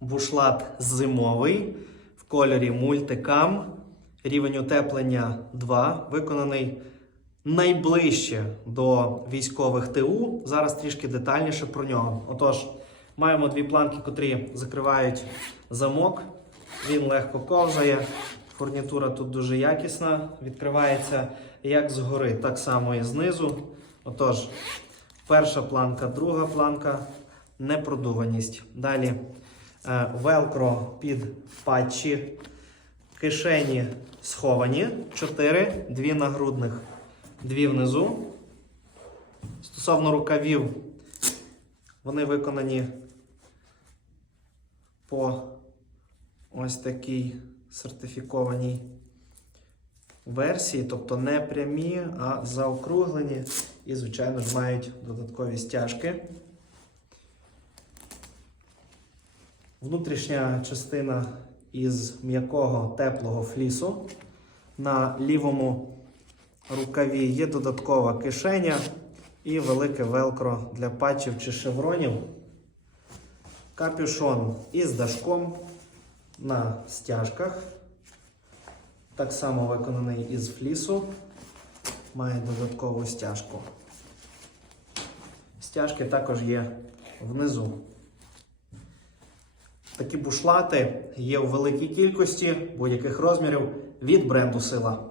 бушлат зимовий в кольорі мультикам. Рівень утеплення 2, виконаний найближче до військових ТУ. Зараз трішки детальніше про нього. Отож, маємо дві планки, котрі закривають замок. Він легко ковзає. Фурнітура тут дуже якісна. Відкривається як згори, так само і знизу. Отож, перша планка, друга планка, непродуваність. Далі велкро під патчі, кишені сховані, 4, дві нагрудних, дві внизу. Стосовно рукавів, вони виконані по ось такій сертифікованій версії, тобто не прямі, а заокруглені. І, звичайно ж, мають додаткові стяжки. Внутрішня частина із м'якого теплого флісу. На лівому рукаві є додаткова кишеня і велике велкро для патчів чи шевронів. Капюшон із дашком на стяжках. Так само виконаний із флісу. Має додаткову стяжку. Стяжки також є внизу. Такі бушлати є у великій кількості будь-яких розмірів від бренду Сила.